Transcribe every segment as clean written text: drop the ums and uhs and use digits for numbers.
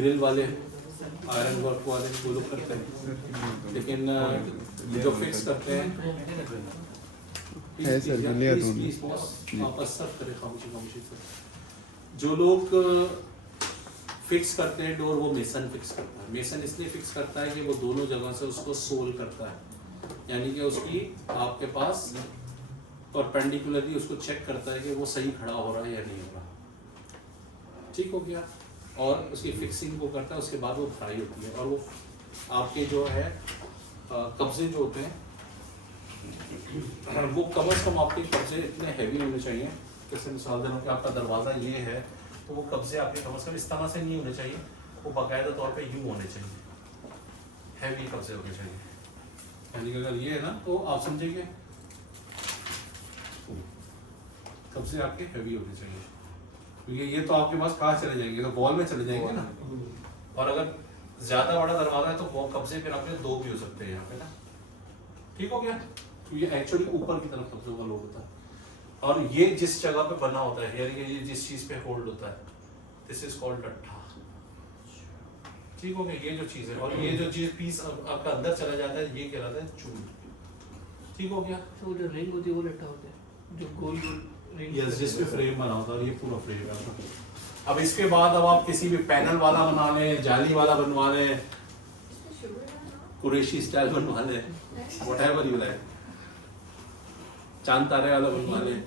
Grill वाले iron work वाले वो लोग करते हैं, लेकिन जो फिक्स करते हैं जो लोग फिक्स करते हैं डोर, वो मेसन फिक्स करता है। मेसन इसलिए फिक्स करता है कि वो दोनों जगह से उसको सोल करता है, यानी कि उसकी आपके पास परपेंडिकुलरली उसको चेक करता है कि वो सही खड़ा हो रहा है या नहीं हो रहा। ठीक हो गया। और उसकी फिक्सिंग वो करता है, उसके बाद वो भराई होती है। और वो आपके जो है कब्जे जो होते हैं वो कम से कम आपके कब्जे इतने हैवी होने चाहिए। जैसे मिसाल देना कि आपका दरवाज़ा ये है तो वो कब्जे आपके कम से कम इस तरह से नहीं होने चाहिए, वो बाकायदा तौर पे यूँ होने चाहिए, हैवी कब्जे होने चाहिए। यानी कि अगर ये है ना तो आप समझेंगे कब्जे आपके हैवी होने चाहिए, क्योंकि ये तो आपके पास कहाँ चले जाएंगे, तो बॉल में चले जाएंगे ना। और अगर ज़्यादा बड़ा दरवाज़ा है तो वो कब्जे फिर आपके दो भी हो सकते हैं यहाँ पे ना। ठीक हो गया। तो ये एक्चुअली ऊपर की तरफ कब्जों का लोड होता है, और ये जिस जगह पे बना होता है यानी ये जिस चीज़ पे होल्ड होता है, दिस इज कॉल्ड लट्ठा। ठीक हो गया। ये जो चीज़ है, और ये जो चीज़ पीस आपका अंदर चला जाता है ये कहलाता है चूल। ठीक हो गया। तो जो रिंग होती है वो लट्ठा होता है, जो गोल गोल रिंग, यस, जिस पे फ्रेम बना होता है, ये पूरा फ्रेम है आपका। अब इसके बाद अब आप किसी भी पैनल वाला बना लें, जाली वाला बनवा लें, कुरैशी स्टाइल बनवा लें, व्हाटएवर यू लाइक, चांद तारे वाला बनवा लें।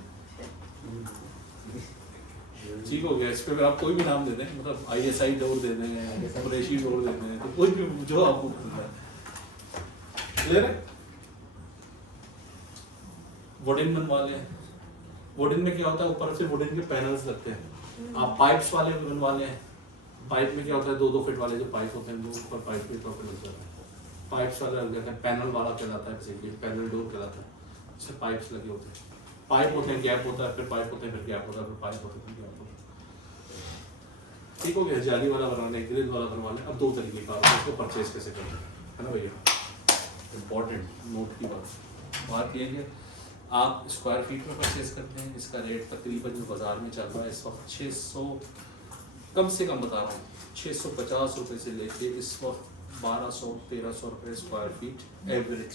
ठीक हो गया। इस पे आप कोई भी नाम दे दें, मतलब ISI डोर दे दें, कुरैशी डोर दे दें, तो कोई भी जो आपको पसंद है। क्लियर है। वुडन बनवा लें। वुडन में क्या होता है, ऊपर से वुडन के पैनल्स लगते हैं। आप पाइप्स वाले भी बनवा लें। पाइप में क्या होता है, 2-2 फीट वाले जो पाइप होते हैं वो ऊपर पाइप के तौर पर लग जाते हैं। पाइप्स वाला लग जाता है, पैनल वाला कहलाता है, बेसिकली पैनल डोर कहलाता है। इससे पाइप्स लगे होते हैं, पाइप होते हैं, गैप होता है, फिर पाइप होते हैं, फिर गैप होता है, फिर पाइप होता है, फिर गैप होता है। ठीक हो गया। जाली वाला बनवाने, ग्रिल वाला बनवाने। अब 2 तरीके का उसको परचेज कैसे करते हैं, है ना भैया। इम्पोर्टेंट नोट की बात ये है, आप स्क्वायर फीट में परचेज करते हैं। इसका रेट तकरीबन जो बाजार में चल रहा है इस वक्त 600, कम से कम बता रहा हूँ 650 रुपये से लेके इस वक्त 1200-1300 रुपये square feet average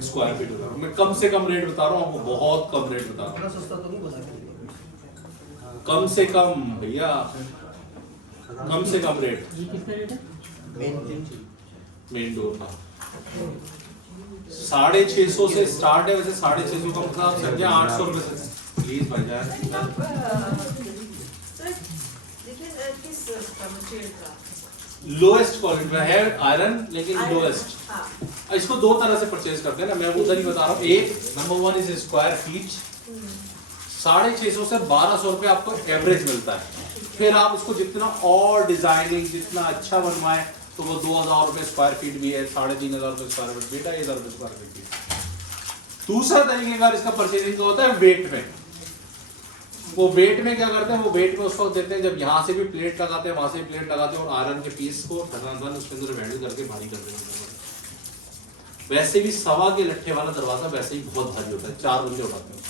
square feet बता रहा हूँ। मैं कम से कम रेट बता रहा हूँ आपको, बहुत कम रेट बता रहा हूँ। सस्ता तो नहीं बता, कम से कम भैया, कम से कम रेट। ये कितना रेट है मेन डोर का 650 से स्टार्ट है। वैसे 650 का मतलब आप समझे 800 रुपये से। प्लीज भाईजान, लोएस्ट क्वालिटी है आयरन, लेकिन लोएस्ट। इसको 2 तरह से परचेज करते हैं ना, मैं उधर ही बता रहा हूँ। एक नंबर 1 इज स्क्वायर फीट, 650 से 1200 रुपये आपको एवरेज मिलता है। फिर आप उसको जितना और डिजाइनिंग जितना अच्छा बनवाए तो वो 2000 रुपये स्क्वायर फीट भी है, 3500 रुपये स्क्वायर फीट, 2500 रुपये स्क्वायर फीट भी। दूसरा तरीके का इसका परचेजिंग का होता है वेट में। वो वेट में क्या करते हैं, वो वेट में उसको देते हैं जब यहाँ से भी प्लेट लगाते हैं, वहां से भी प्लेट लगाते हैं, और आयरन के पीस को धनाधन उसके अंदर वेल्ड करके भारी कर देते हैं। वैसे भी 1.25 के लट्ठे वाला दरवाजा वैसे ही बहुत भारी होता है, 4 बंदे उठाते हैं।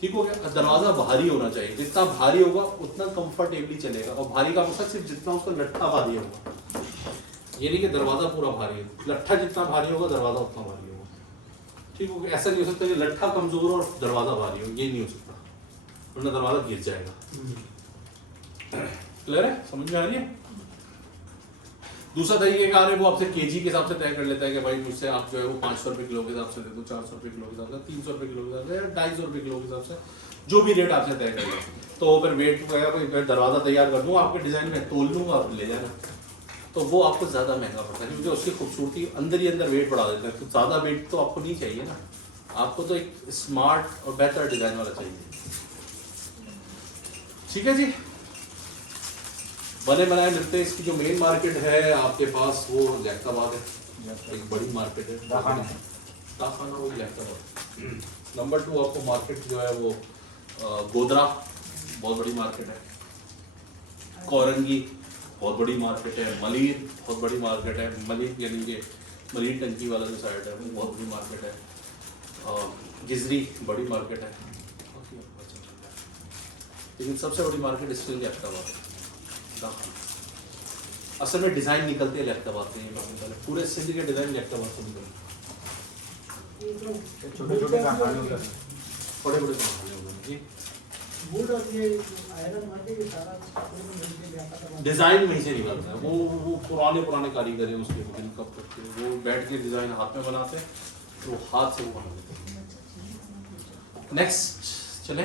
ठीक हो गया। दरवाजा भारी होना चाहिए, जितना भारी होगा उतना कंफर्टेबली चलेगा। और भारी का मतलब सिर्फ जितना उसका लट्ठा भारी होगा, ये नहीं कि दरवाजा पूरा भारी है। लट्ठा जितना भारी होगा दरवाजा उतना भारी होगा। ठीक हो गया। ऐसा नहीं हो सकता कि लट्ठा कमजोर और दरवाजा भारी हो, ये नहीं हो सकता, वरना दरवाजा गिर जाएगा। क्लियर है, समझ में आ रही है। दूसरा तरीके का वो आपसे केजी के हिसाब से तय कर लेता है कि भाई मुझसे आप जो है वो 500 रुपये किलो के हिसाब से दे दो, 400 रुपये किलो के हिसाब से, 300 रुपये किलो के हिसाब से, या 250 रुपये किलो के हिसाब से, जो भी रेट आपसे तय करेगा। तो फिर वेट वगैरह दरवाजा तैयार कर दूंगा आपके डिजाइन में, तोल लूंगा, आप ले जाना। तो वो आपको ज्यादा महंगा पड़ता है, क्योंकि उसकी खूबसूरती अंदर ही अंदर वेट बढ़ा देता है। तो ज्यादा वेट तो आपको नहीं चाहिए ना, आपको तो एक स्मार्ट और बेहतर डिजाइन वाला चाहिए। ठीक है जी। बने बनाए मिलते हैं। इसकी जो मेन मार्केट है आपके पास वो जैकबाद है, एक बड़ी मार्केट है। दाखाना वो जैकबाद। नंबर 2 आपको मार्केट जो है वो गोदरा, बहुत बड़ी मार्केट है। कोरंगी बहुत बड़ी मार्केट है। मलीर बहुत बड़ी मार्केट है। मलीर यानी कि मलीर टंकी वाला जो साइड है वो बहुत बड़ी मार्केट है। गिजरी बड़ी मार्केट है। लेकिन सबसे बड़ी मार्केट स्टिल लैपटॉप है। असल में डिज़ाइन निकलते हैं लैपटॉप से, ये पूरे सिंध के डिज़ाइन लैपटॉप से निकलते हैं। छोटे छोटे कारखाने होते हैं, बड़े बड़े कारखाने होते हैं जी। डिज़ाइन वहीं से निकलता है, वो पुराने कारीगर हैं उसके, कब तक के वो बैठ के डिज़ाइन हाथ में बनाते हैं, तो हाथ से वो बना देते हैं। नेक्स्ट चले,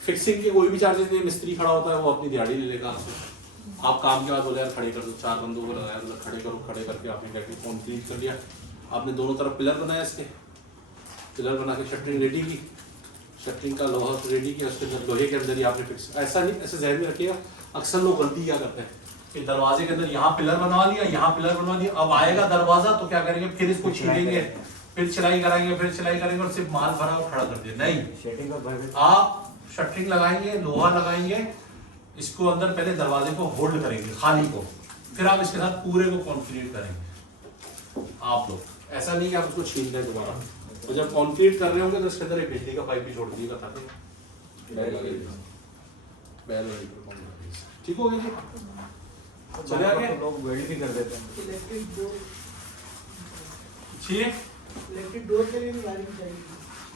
फिक्सिंग के कोई भी चार्जेस नहीं, मिस्त्री खड़ा होता है वो अपनी दिहाड़ी ले लेगा आपसे। आप काम के बाद बोले यार खड़े कर दो, 4 बंदों को लगाया, मतलब खड़े करो, खड़े करके आपने क्या कंक्रीट कर लिया, आपने दोनों तरफ पिलर बनाया, इसके पिलर बना के शटरिंग रेडी की, शटरिंग का लोहा रेडी किया, उसके अंदर लोहे के अंदर ही आपने फिक्स। ऐसा नहीं, ऐसे जहन में रखिएगा, अक्सर लोग गलती क्या करते हैं कि दरवाजे के अंदर यहाँ पिलर बनवा लिया, यहाँ पिलर बनवा दिया, अब आएगा दरवाजा तो क्या करेंगे, फिर इसको छीलेंगे, फिर सिलाई कराएंगे, फिर सिलाई करेंगे और सिर्फ माल भरा और खड़ा कर दिया। नहीं, आप शटरिंग लगाएंगे, लोहा लगाएंगे, इसको अंदर पहले दरवाजे को होल्ड करेंगे खाली को, फिर आप इसके साथ पूरे को कॉन्क्रीट करेंगे। आप लोग ऐसा नहीं कि आप उसको छीन लें दोबारा, तो जब कॉन्क्रीट कर रहे होंगे तो इसके अंदर एक बिजली का पाइप भी छोड़ दिएगा ताकि ठीक हो गया जी। चले आगे, लोग वेल्ड भी कर देते हैं। इलेक्ट्रिक डोर के लिए भी वायरिंग चाहिए,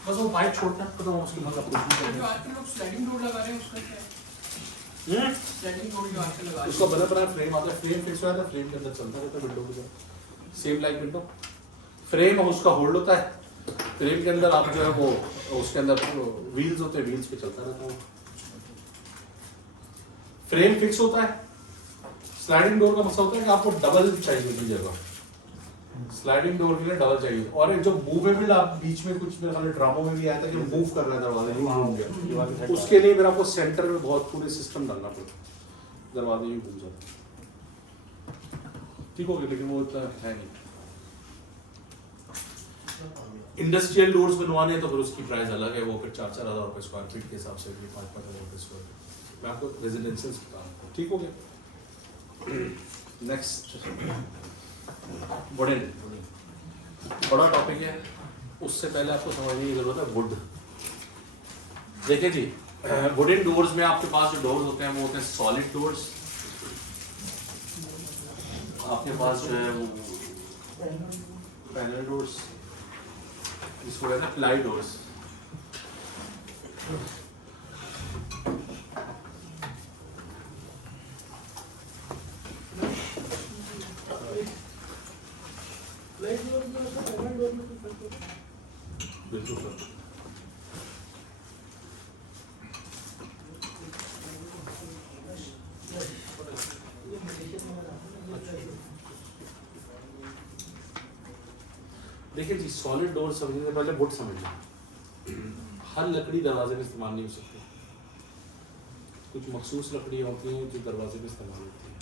बस वो पाइप छोड़ना है, तो उसके बाद जो आजकल लोग स्लाइडिंग डोर लगा रहे हैं उसका क्या है? स्लाइडिंग डोर जो आजकल लगा रहे हैं उसका बना बनाया फ्रेम आता है, फ्रेम फिक्स हो जाता है, फ्रेम के अंदर चलता रहता है विंडो के साथ, सेम लाइक विंडो। फ्रेम उसका होल्ड होता है, फ्रेम के अंदर आप जो है वो उसके अंदर व्हील्स होते हैं, व्हील्स पे चलता रहता है। फ्रेम फिक्स होता है। स्लाइडिंग डोर का मसला होता है कि आपको डबल चाहिए की जगह, स्लाइडिंग डोर के लिए डबल चाहिए। और एक जो मूवेबल, आप बीच में कुछ मेरे ख्याल ड्रामों में भी आया था कि मूव कर रहा है दरवाजा, यूं घूम गया, उसके लिए फिर आपको सेंटर में बहुत पूरे सिस्टम डालना पड़ता है, दरवाजे यूं घूम जाते। ठीक हो गया, लेकिन वो इतना है नहीं। इंडस्ट्रियल डोर्स बनवाने तो फिर उसकी प्राइस अलग है, वो फिर 4-4 हज़ार रुपये स्क्वायर फीट के हिसाब से, 5-5 हज़ार रुपये स्क्वायर फीट। मैं आपको रेजिडेंशियल बता रहा हूँ। ठीक हो गया। नेक्स्ट वुडन, बड़ा टॉपिक है, उससे पहले आपको समझने की जरूरत है वुड। देखिए जी, वुडन डोर्स में आपके पास जो डोर्स होते हैं वो होते हैं सॉलिड डोर्स। आपके पास जो है वो पैनल डोर्स, इसको कहते हैं प्लाई डोर्स। बिल्कुल सर। देखिए जी, सॉलिड डोर समझने से पहले वुड समझ लें। हर लकड़ी दरवाजे में इस्तेमाल नहीं हो सकती, कुछ मखसूस लकड़ियाँ होती हैं जो दरवाजे में इस्तेमाल होती हैं,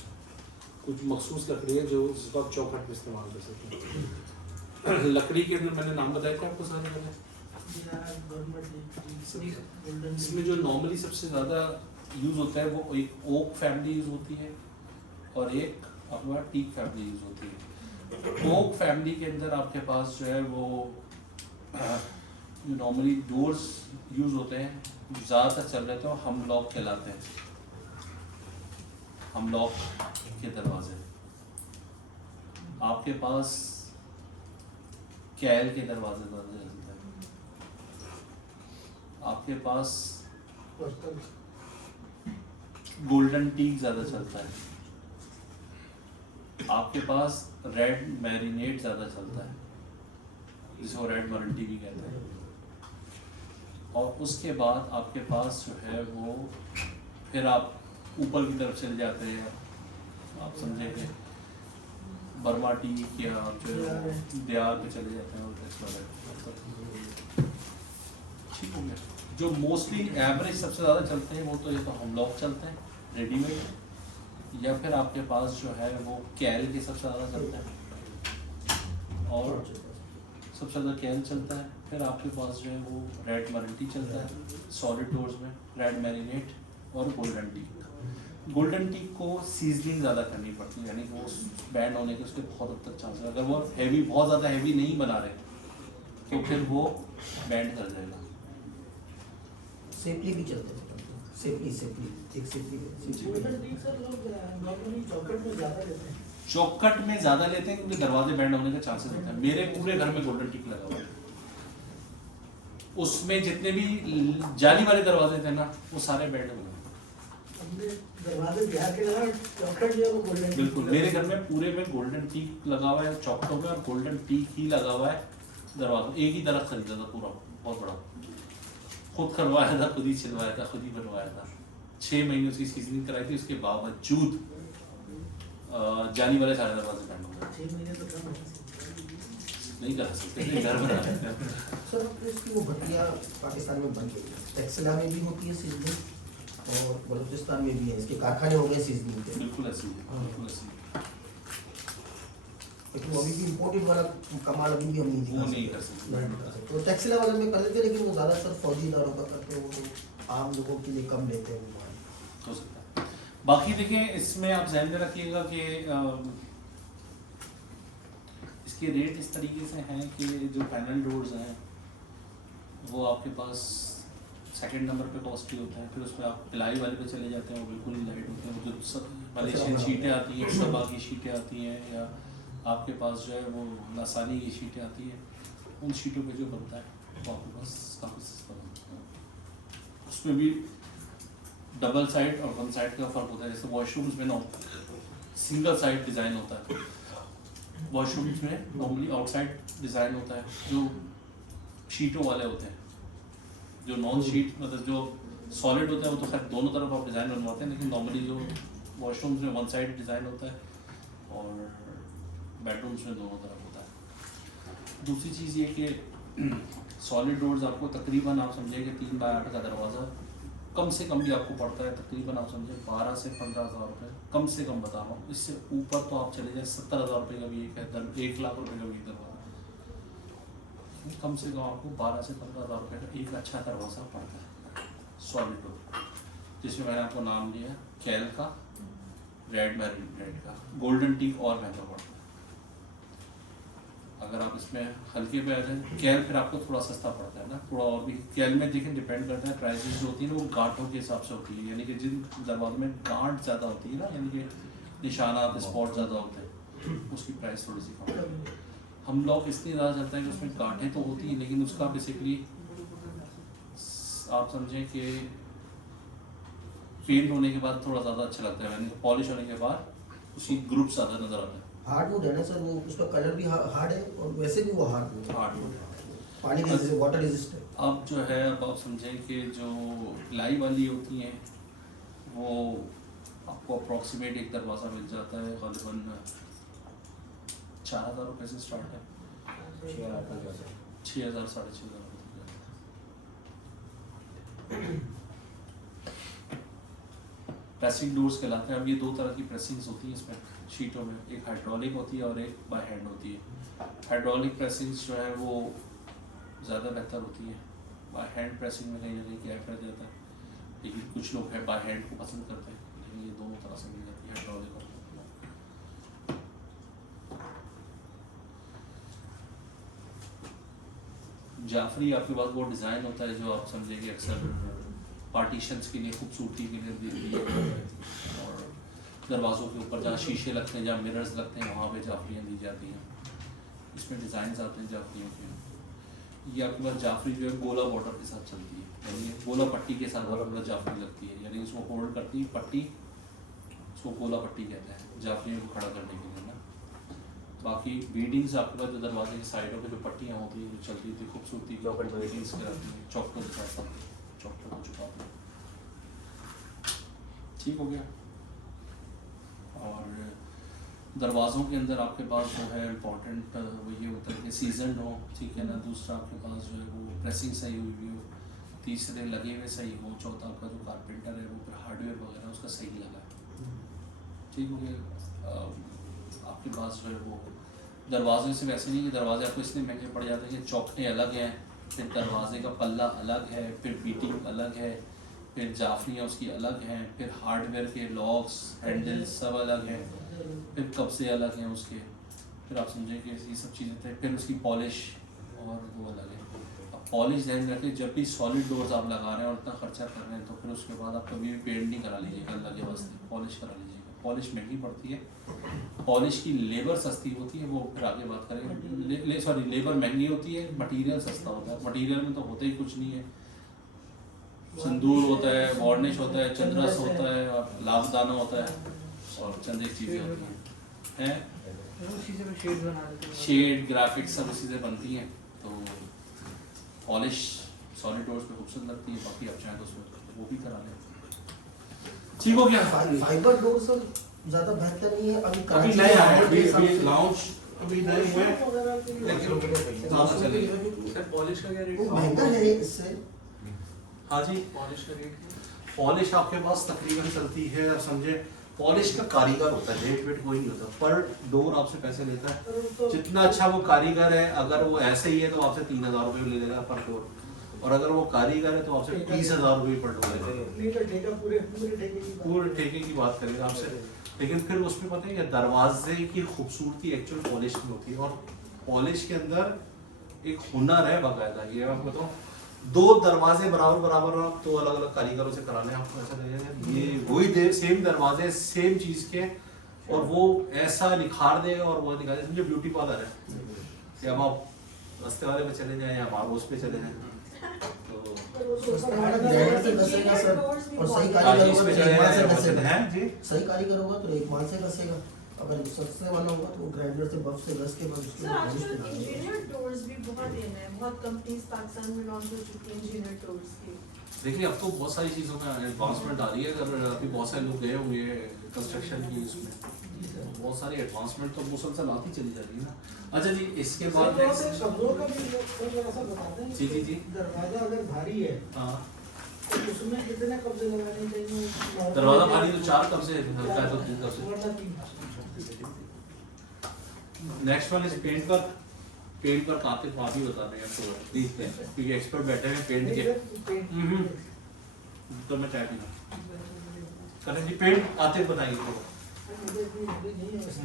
कुछ मखसूस लकड़ियाँ जो जिसको आप चौखट में इस्तेमाल कर सकते हैं। लकड़ी के अंदर मैंने नाम बताया था आपको सारे वाले, इसमें जो नॉर्मली सबसे ज़्यादा यूज़ होता है वो एक ओक फैमिली यूज़ होती है और एक अपना टीक फैमिली यूज़ होती है। ओक फैमिली के अंदर आपके पास जो है वो नॉर्मली डोर्स यूज़ होते हैं, ज़्यादातर चल रहे थे वो हम लॉक कहलाते हैं, हम लॉक के दरवाजे। आपके पास कैल के दरवाजे चलते हैं, आपके पास गोल्डन टीक ज़्यादा चलता है, आपके पास रेड मैरिनेट ज़्यादा चलता है जिसको रेड वारंटी भी कहते हैं, और उसके बाद आपके पास जो है वो फिर आप ऊपर की तरफ चले जाते हैं, आप समझेंगे बर्मा टीक या आप जो है दियार पे चले जाते हैं और इस वाले। ठीक हो गया। जो मोस्टली एवरेज सबसे ज़्यादा चलते हैं वो तो ये तो हम लॉक चलते हैं रेडीमेड, या फिर आपके पास जो है वो कैल के सबसे ज़्यादा चलता है और सबसे ज़्यादा कैल चलता है। फिर आपके पास जो है वो रेड वारंटी चलता है सॉलिड डोर्स में, रेड मैरिनेट और गोल्डन टीक। गोल्डन टीक को सीजनिंग ज़्यादा करनी पड़ती है, यानी कि वो बैंड होने के उसके बहुत हद तक चांस है। अगर वो हैवी बहुत ज़्यादा हैवी नहीं बना रहे तो फिर वो बैंड कर जाएगा। सेफली भी चलते हैं, सेफली एक सेफली चौखट में ज्यादा लेते हैं क्योंकि दरवाजे बैंड होने का चांसेस होता है। मेरे पूरे घर में गोल्डन टिक लगा हुआ है, उसमें जितने भी जाली वाले दरवाजे थे ना वो सारे बैंड हो गए। दरवाजे बिहार के लगा चौखट जो है वो गोल्डन बिल्कुल, मेरे घर में पूरे में गोल्डन टीक लगा हुआ है चौखटों में, और गोल्डन टीक ही लगा हुआ है दरवाजा। एक ही तरफ खरीदा था पूरा, बहुत बड़ा, खुद करवाया था, खुद ही छिलवाया था, खुद ही बनवाया था। 6 महीने उसकी सीजनिंग कराई थी, उसके बावजूद जाली वाले सारे दरवाजे बैंड हो गए। 6 महीने तो कम है। नहीं कर सकते, नहीं घर बना सकते हैं। सर इसकी वो भट्टियाँ पाकिस्तान में बन गई है, टेक्सला में भी होती है सीजनिंग और बलूचिस्तान में भी है, इसके कारखाने हो गए सीजनिंग के। बिल्कुल ऐसी है, बिल्कुल ऐसी है। लेकिन अभी भी इम्पोर्टेड वाला कमाल अभी भी हम नहीं वो दिखा नहीं कर सकते। नहीं दिखा सकते। तो टेक्सला वाले में कर देते, लेकिन वो ज़्यादातर फौजी इदारों का करते हैं, वो तो आम लोगों के लिए कम लेते हैं वो माल। हो सकता है। बाकी देखिए, इसमें आप ध्यान में रखिएगा कि इसके रेट इस तरीके से हैं कि जो पैनल डोर्स हैं वो आपके पास सेकंड नंबर पे कॉस्टली होता है, फिर उसमें आप पिलाई वाले पे चले जाते हैं, वो बिल्कुल ही लाइट होते हैं। वो जो सब मलेशियन शीटें आती हैं, सबा की शीटें आती हैं, या आपके पास जो है वो लासानी की शीटें आती हैं, उन शीटों पे जो बनता है वो आपके पास काफ़ी सस्ता बनता है। उसमें भी डबल साइड और वन साइड का फ़र्क होता है। जैसे वॉशरूम्स में ना सिंगल साइड डिज़ाइन होता है, वॉशरूम्स में नॉर्मली आउटसाइड डिज़ाइन होता है, जो शीटों वाले होते हैं। जो नॉन शीट मतलब जो सॉलिड होता है वो तो खैर दोनों तरफ आप डिज़ाइन बनवाते हैं, लेकिन नॉर्मली जो वॉशरूम्स में वन साइड डिज़ाइन होता है और बेडरूम्स में दोनों तरफ होता है। दूसरी चीज़ ये कि सॉलिड डोर्स आपको तकरीबन आप समझिए कि 3 बाय 8 का दरवाज़ा कम से कम भी आपको पड़ता है, तकरीबन आप समझे 12 से 15,000 रुपये, कम से कम बता रहा हूँ। इससे ऊपर तो आप चले जाए 70,000 रुपये का भी एक है, 1 लाख रुपये का भी दरवाज़ा। कम से कम आपको 12 से 15,000 रुपये का एक अच्छा दरवाज़ा पड़ता है सॉलिड डोर, जिसमें मैंने आपको नाम लिया कैल का, रेड मैरिन रेड का, गोल्डन टीक और महंगा पड़ता है। अगर आप इसमें हल्के पे आ जाए, कैल फिर आपको थोड़ा सस्ता पड़ता है ना, थोड़ा और भी। कैल में देखें डिपेंड करता है, प्राइसेस जो होती है ना वो गांठों के हिसाब से होती है, यानी कि जिन दरवाज़ों में गांठ ज़्यादा होती है ना, यानी कि निशानात स्पॉट ज़्यादा होते हैं, उसकी प्राइस थोड़ी सी कम है। हम लोग इसलिए ज़्यादा चलते हैं कि उसमें गांठें तो होती हैं, लेकिन उसका बेसिकली आप समझें कि पेंट होने के बाद थोड़ा ज़्यादा अच्छा लगता है, यानी पॉलिश होने के बाद उसकी ग्रुप ज़्यादा नज़र आता है। हार्डवुड है ना सर, वो उसका कलर भी हार्ड है और वैसे भी वो हार्डवुड है, हार्डवुड पानी रेजिस्टेंट, वाटर रेजिस्टेंट। अब जो है, अब आप समझें कि जो प्लाई वाली होती हैं वो आपको अप्रॉक्सीमेट एक दरवाज़ा मिल जाता है ग़ालिबन 4,000 रुपये से स्टार्ट है, 6,000 साढ़े 6,000। प्रेसिंग डोर्स कहलाते हैं। अब ये 2 तरह की प्रेसिंग्स होती हैं इसमें शीटों में, एक हाइड्रोलिक होती है और एक बाय हैंड होती है। हाइड्रोलिक प्रेसिंग्स जो है वो ज़्यादा बेहतर होती है, बाय हैंड प्रेसिंग में कहीं ना कहीं गैप रह जाता है, लेकिन कुछ लोग है बाय हैंड को पसंद करते हैं, लेकिन ये दोनों तरह से मिल जाती है हाइड्रोलिक और जाफरी। आपके पास वो डिज़ाइन होता है जो आप समझेंगे अक्सर पार्टीशंस के लिए, खूबसूरती के लिए दिए और दरवाज़ों के ऊपर जहाँ शीशे लगते हैं, जहाँ मिरर्स लगते हैं, वहाँ पे जाफरियाँ दी जाती हैं। इसमें डिज़ाइन आते हैं जाफरियों के। ये आपके पास जाफरी जो है गोला बॉर्डर के साथ चलती है, यानी गोला पट्टी के साथ आपके पास जाफरी लगती है, यानी इसको होल्ड करती है पट्टी, उसको गोला पट्टी कहते हैं जाफरियों को खड़ा करने के लिए ना। बाकी बीडिंग्स आपके पास जो दरवाजे की साइडों पे जो पट्टियाँ होती हैं जो चलती थी खूबसूरती की, बीडिंग्स कराती हैं, चौकटों के साथ चौकटों को छुपाते हैं। ठीक हो गया। और दरवाज़ों के अंदर आपके पास जो है इम्पोर्टेंट वो ये होता है कि सीजन हो, ठीक है ना। दूसरा आपके पास जो है वो प्रेसिंग सही हुई हो, तीसरे लगे हुए सही हो, चौथा आपका जो कारपेंटर है वो फिर हार्डवेयर वगैरह उसका सही लगा है। ठीक हो गया। आपके पास जो है वो दरवाजे से वैसे नहीं कि दरवाजे आपको इसलिए महंगे पड़ जाते हैं कि चौखटें अलग हैं, फिर दरवाजे का पल्ला अलग है, फिर बीटिंग अलग है, फिर जाफरियाँ उसकी अलग हैं, फिर हार्डवेयर के लॉक्स हैंडल सब अलग हैं, फिर कब्जे अलग हैं उसके, फिर आप समझें कि ये सब चीज़ें थे, फिर उसकी पॉलिश और वो अलग है। अब पॉलिश ध्यान रखें, जब भी सॉलिड डोर्स आप लगा रहे हैं और इतना खर्चा कर रहे हैं तो फिर उसके बाद आप कभी भी पेंट नहीं करा लीजिएगा अल्लाह के वास्ते, पॉलिश करा लीजिएगा। पॉलिश महंगी पड़ती है, पॉलिश की लेबर सस्ती होती है, वो फिर आगे बात करेंगे। सॉरी, लेबर महंगी होती है, मटेरियल सस्ता होता है। मटेरियल में तो होता ही कुछ नहीं है, सिंदूर होता है, वार्निश होता है, चंद्रस होता है, लाभदाना होता है और चंद एक चीज़ें होती हैं, उसी से शेड बना देते हैं। शेड ग्राफिक्स सब इसी से बनती हैं। तो पॉलिश सॉलिड डोर्स पे खूबसूरत लगती है, बाकी आप चाहें तो उसमें वो भी करा लें। ठीक हो गया। फाइबर डोर सर ज्यादा बेहतर नहीं है अभी अभी नए आए हैं, अभी लॉन्च अभी नए हुए हैं, वगैरह के लिए ज़्यादा चलेगा। सर पॉलिश का क्या रेट वो है? महंगा है इससे। हाँ जी, पॉलिश का रेट पॉलिश आपके पास तकरीबन चलती है, आप समझे, पॉलिश का कारीगर होता है, रेट वेट कोई नहीं होता, पर डोर आपसे पैसे लेता है। जितना अच्छा वो कारीगर है, अगर वो ऐसे ही है तो आपसे 3000 रुपये ले लेगा पर डोर, और अगर वो कारीगर है तो आपसे 30,000 रुपये पर डोर लेगा। नहीं तो ठेका पूरे ठेके की बात। पूरे ठेके की बात करेगा आपसे, लेकिन फिर उसमें पता है कि दरवाजे की खूबसूरती एक्चुअल पॉलिश में होती है, और पॉलिश के अंदर एक हुनर है बाकायदा। ये मैं आपको बताऊँ, 2 दरवाजे बराबर बराबर आप 2 अलग अलग कारीगरों से करा लें, आपको ऐसा लगेगा ये वही सेम दरवाजे सेम चीज के, और वो ऐसा निखार दे, और वो निखार दे, समझे ब्यूटी पार्लर है कि अब आप रास्ते वाले पे चले जाएं या आप उस पे चले जाएं तो ग्राइंडर से घसेगा सर, और सही आज कारीगर इस होगा पे तो चले एक बार से जाएं घसेगा। हैं जी। सही कारीगर होगा तो एक बार से घसेगा, अगर सस्ते वाला होगा तो वो ग्राइंडर से बफ से घस के बाद उसके सर बाद आजकल पॉलिश करा देगा। इंजीनियर डोर्स भी बहुत इन है, बहुत कंपनीज पाकिस्तान में लॉन्च हो चुकी हैं इंजीनियर डोर्स की। देखिए अब तो बहुत सारी चीज़ों में एडवांसमेंट आ रही है, अगर अभी बहुत सारे लोग गए हुए कंस्ट्रक्शन की उसमें, बहुत सारी एडवांसमेंट तो मुसलसल आती चली जा रही है ना। अच्छा जी, इसके बाद next- कमरों का भी ऐसा बताते हैं जी जी जी। दरवाजा अगर भारी है हाँ, तो उसमें कितने कब्जे लगाने चाहिए? दरवाजा भारी तो 4 कब से हल्का है तो 3 कब से। वरना 3। नेक्स्ट वन इज पेंट पर। पेंट पर कातिल आप ही बता रहे हैं आपको, देखते हैं क्योंकि एक्सपर्ट बैठे हैं पेंट के। तो मैं चाय पीना करें जी, पेंट आते बताइए तो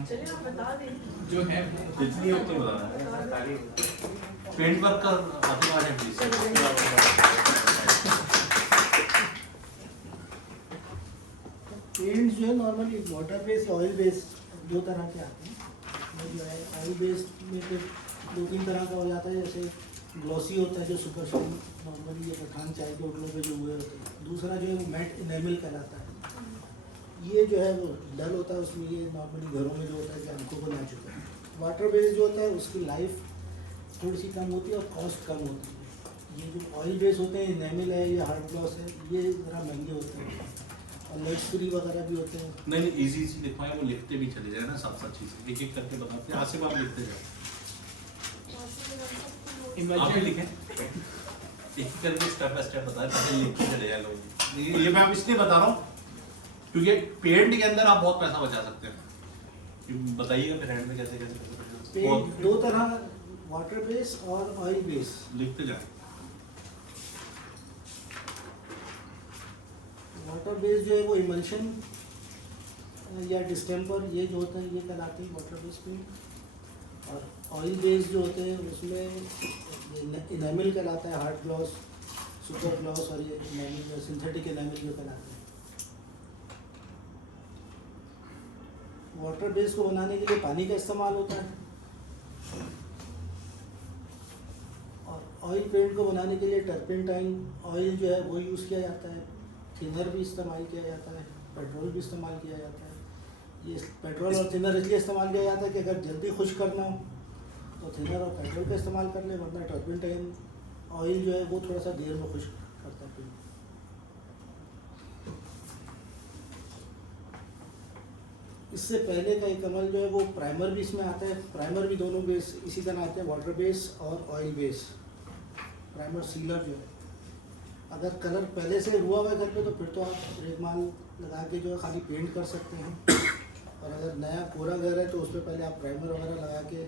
चलिए आप बता दें। जो है जितनी उतनी बता रहे हैं। पेंट पर कर आते आ जाए प्लीज। पेंट जो है normally water base oil base 2 तरह के आते हैं। वो जो है ऑयल बेस में तो 2-3 तरह का हो जाता है, जैसे ग्लॉसी होता है जो सुपर स्टोन नॉर्मली ये पठान चाय के होटलों पे जो हुए होते हैं। दूसरा जो है वो मैट इनेमल कहलाता है। ये जो है वो डल होता है, उसमें ये नॉर्मली घरों में जो होता है कि आंखों को ना चुके। वाटर बेस जो होता है उसकी लाइफ थोड़ी सी कम होती है और कॉस्ट कम होती है। ये जो ऑयल बेस होते हैं, इनेमल है या हार्ड ग्लॉस है, ये ज़रा महंगे होते हैं और लेड फ्री वगैरह भी होते हैं। नहीं नहीं, इजी इजी लिखवाएं, वो लिखते भी चले जाए ना साथ साथ चीजें, एक एक करके बताते हैं। आसिफ आप लिखते जाओ, आप भी लिखें, एक एक करके स्टेप बाय स्टेप बताएं ताकि लिखते चले जाए लोग। ये मैं अब इसलिए बता रहा हूँ क्योंकि पेंट के अंदर आप बहुत पैसा बचा सकते हैं। बताइएगा फिर एंड में कैसे कैसे पेंट 2 तरह, वाटर बेस और ऑयल बेस। लिखते जाए। वाटर बेस जो है वो इमल्शन या डिस्टेम्पर ये जो होता है ये कहलाते हैं वाटर बेस पेंट। और ऑयल बेस जो होते हैं उसमें इनेमल कहलाता है, हार्ड ग्लॉस, सुपर ग्लॉस और ये इनेमल सिंथेटिक इनेमल जो कहलाते हैं। वाटर बेस को बनाने के लिए पानी का इस्तेमाल होता है और ऑयल पेंट को बनाने के लिए टर्पेंटाइन ऑयल जो है वो यूज़ किया जाता है। थिनर भी इस्तेमाल किया जाता है, पेट्रोल भी इस्तेमाल किया जाता है। ये पेट्रोल और थिनर इसलिए इस्तेमाल किया जाता है कि अगर जल्दी खुश्क करना हो तो थिनर और पेट्रोल का इस्तेमाल कर ले, वरना टर्पेंटाइन ऑयल जो है वो थोड़ा सा देर में खुश्क करता है। इससे पहले का एक अमल जो है वो प्राइमर भी इसमें आता है। प्राइमर भी दोनों बेस इसी तरह आते हैं, वाटर बेस और ऑयल बेस। प्राइमर सीलर जो है, अगर कलर पहले से हुआ हुआ है घर पे तो फिर तो आप रेगमाल लगा के जो है खाली पेंट कर सकते हैं। और अगर नया कोरा घर है तो उस पर पहले आप प्राइमर वगैरह लगा के,